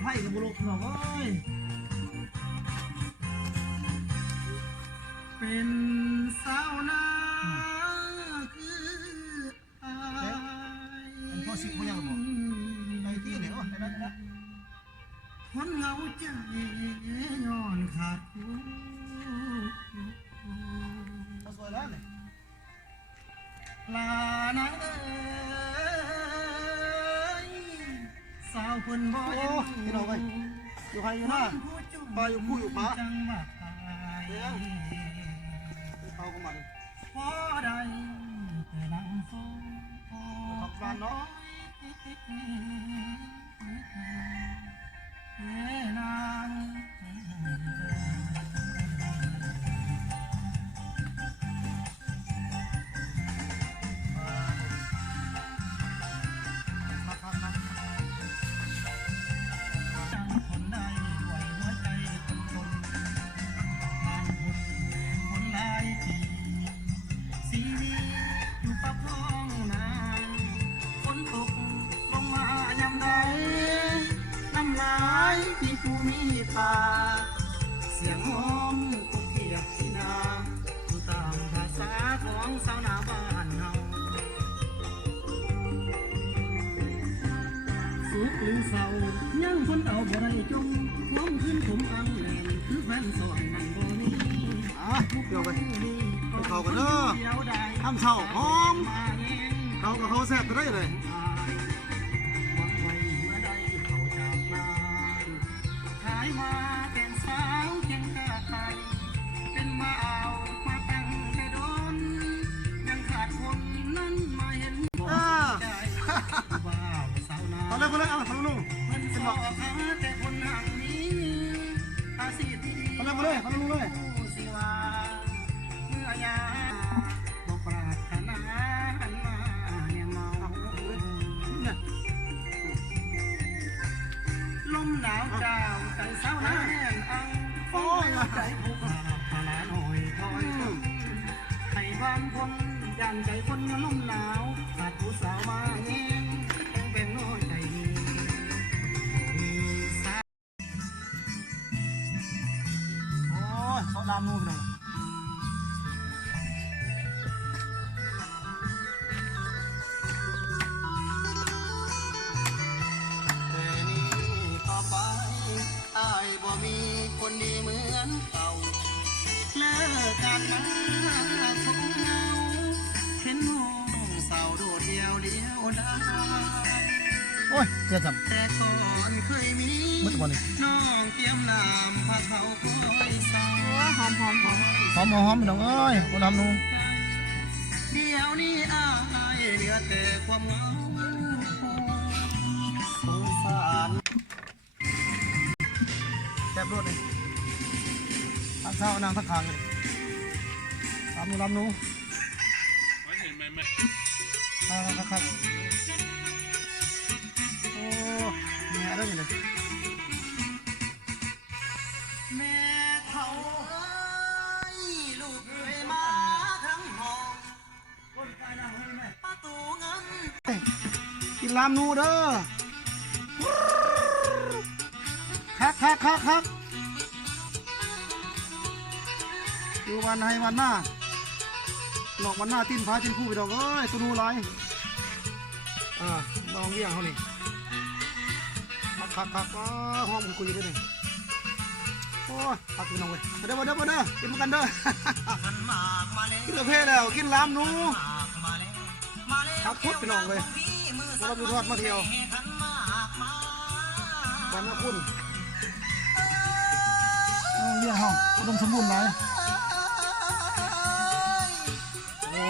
ไพ่กับบุรุษหรอกเอ้ยเป็นสาวนาคืออายเป็นพ่อสิบพ่อยังบอกไอ้ที่ไหนวะไอ้นั่นนะ คนเหงาใจย้อนขาดคู่ ถ้าสวยแล้วเนี่ย ลานางเอ้ยสาวเพิ่นบ่ โอ้ เห็น พี่น้องเอ้ยอยู่ใครอยู่หน้าปลาอยู่คู่อยู่ปลา จังมาตาย เขาก็มัน พอได้แต่นั่งฟ้อง ขับบ้านเนาะ เอ้นางจังคนใดด้วยหัวใจคนทนงานบุญคนหลายปีสีวีอยู่ปะพ้องนาฝนตกลงมายามใดน้ำลายที่ผู้มีป่าเสียงหอมกุกเขียบที่นาอยู่ตามภาษาของสาวนาบ้านเฮาสุขหรือเศร้ายังคนเอาบ่ได้จงน้องขึ้นผมอังแหลมคือแฟนสอนนั่นบ่มี เดี๋ยวไปเขากันเด้อทำเช่าหอมเขากับเขาแซ่บก็ได้เลยเอาเลยเอาเลยเอาทำนู่นเป็นบอกเอาเลยเอาเลย ลมหนาวดาวใจเศร้าหน้าแห้งอังโอ้ยใจผู้ขาพลาหน่อยถอยให้บ้านคนยันใจคนลมหนาวขาดผู้สาวมาแย่งเป็นน้อยใจสา โอ้ยเขาลามนู่นไปหน่อยแต่นี้ต่อไปอายบ่มีคนดีเหมือนเก่าเลิกกันมาคงเหงาเห็นน้องสาวโดดเดียวดาย โอ้ยเจ็บจัง แต่ก่อนเคยมี มืดกว่านี้ น้องเตรียมน้ำพาเขาคอยสาว หอมไปหน่อยเอ้ยเขาลามนู่น เดี๋ยวนี้อายเหลือแต่ความเหงาสงสาร แซ่บรวดเลยทำเช่านางทั้งคางเลยลามนู่นเห็นไหมแม่ ครับโอ้เนี่ยเรื่องอะไร แม่เขาเอ้ยลูกเอ้ยมาทั้งห้องประตูเงิน กินลามนูเด้อคักอยู่วันให้วันหน้าหลอกวันหน้าติ้นฟ้าติ้นผู้ไปดอกเอ้ยตัวนูไรลองเลี้ยงเขานี่คักห้องคุยด้วยนี่โอ้ยคักพี่น้องเว้ยมาเด้อกินมากันเด้อกินกาแฟแล้วกินลามนูคักพุดพี่น้องเลยเราดูทอดมาเที่ยววันละคุณเลี้ยงห้องอุดมสมบูรณ์ไหมโอ้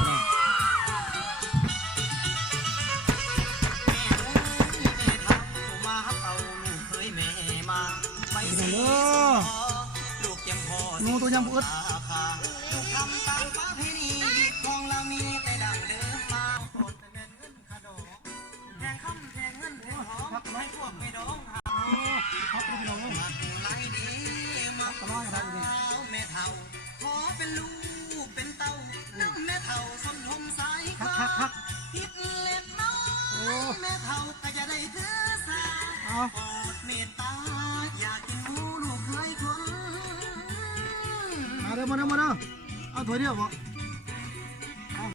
พี่น้องนูตัวยังปุด ลูกคำตามฟ้าพินีของเรามีแต่ดังเดิมมาโปรดแต่เงินขาดอกแทงคำแทงเงินแทงทองไม่พวกไม่ดองหา ครับพี่น้อง มาผู้ไรดีมาสาวแม่เฒ่าขอเป็นลูกเป็นเต้าน้ำแม่เฒ่าสมทมสายขาผิดเล็กน้อยแม่เฒ่าก็จะได้ถือสา เอา เมตตาอยากกินหมูลูกเคยคน มาเด้อเอาถ้วยเดียวบ่